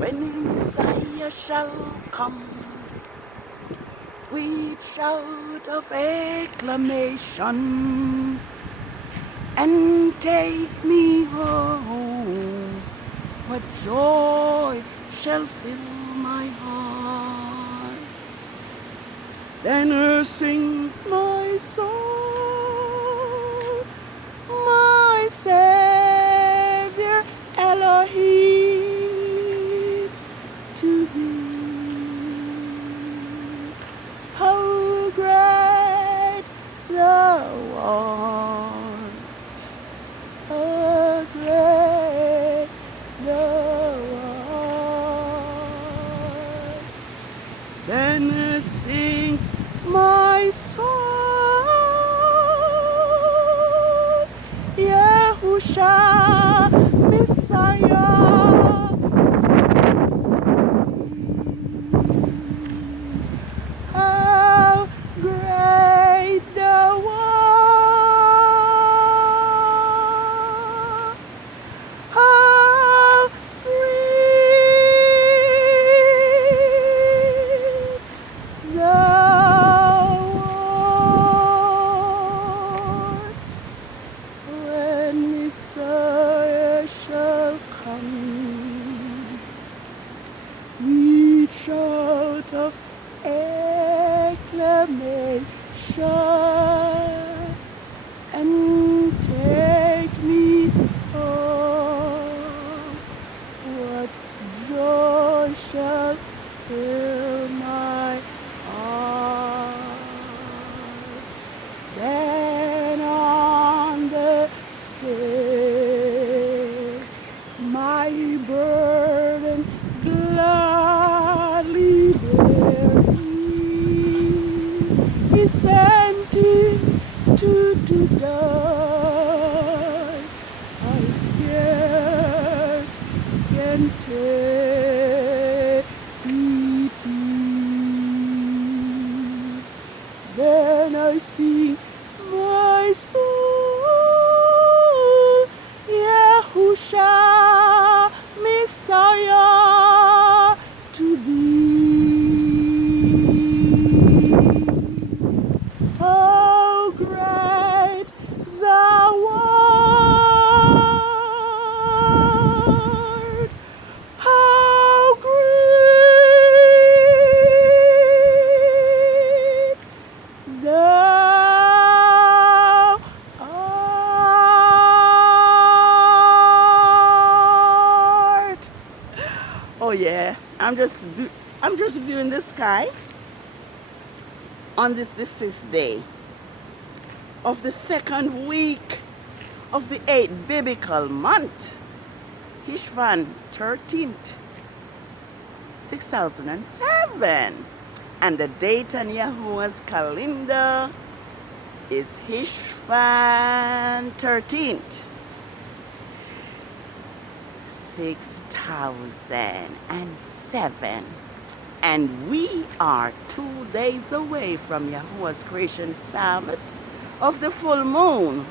When Messiah shall come with shout of acclamation and take me home, what joy shall fill my heart. Then sings my soul, my Savior Elohim, to thee. How great thou art, how great thou art. Then sings my soul, Yahusha, Messiah, how great thou art, how great thou art. When Messiah shall come, we shout of acclamation and take me home. What joy shall fill my heart. Then on the stair my burden gladly bear he sent him to die. I scarce can take pity. Then I sing my soul, Yahusha, Messiah, to thee. How great thou art, how great thou art. Oh yeah, I'm just viewing the sky on the 5th day of the 2nd week of the 8th biblical month, Hishvan 13th, 6007. And the date on Yahuwah's calendar is Hishvan 13th, 6007. And we are 2 days away from Yahuwah's creation Sabbath of the full moon,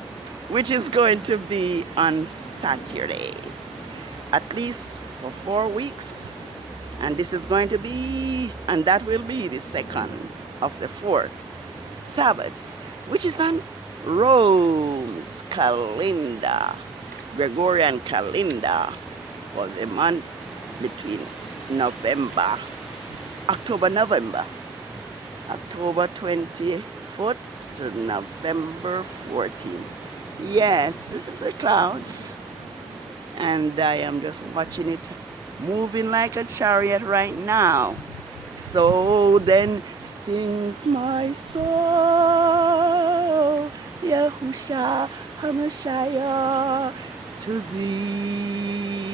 which is going to be on Saturdays, at least for 4 weeks. And this is going to be, and that will be the 2nd of the 4th Sabbaths, which is on Rome's calendar, Gregorian calendar, for the month between October 24th to November 14th. Yes, this is the clouds, and I am just watching it moving like a chariot right now. So then sings my soul, Yahusha HaMashiach, to thee.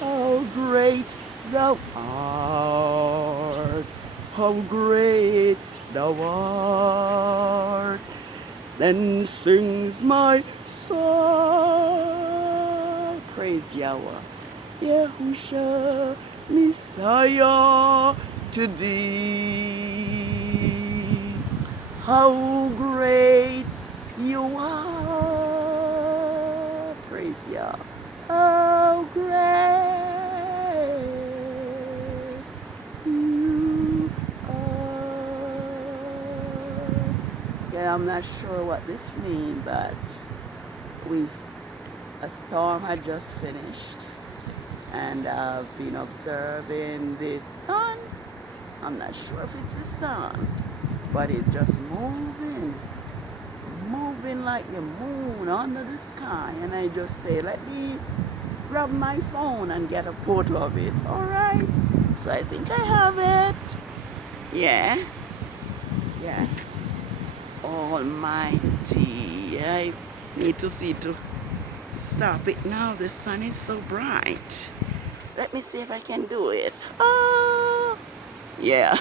How great thou art, how great thou art. Then sings my soul, praise Yahweh, Yahusha, Messiah, to thee. How great you are, praise Yah. Oh, great you are. Yeah, I'm not sure what this means, but we a storm had just finished, and I've been observing the sun. I'm not sure if it's the sun, but it's just moving like the moon under the sky. And I just say, let me grab my phone and get a photo of it. All right. So I think I have it. Yeah. Yeah. Almighty. I need to see to stop it now. The sun is so bright. Let me see if I can do it. Oh, yeah.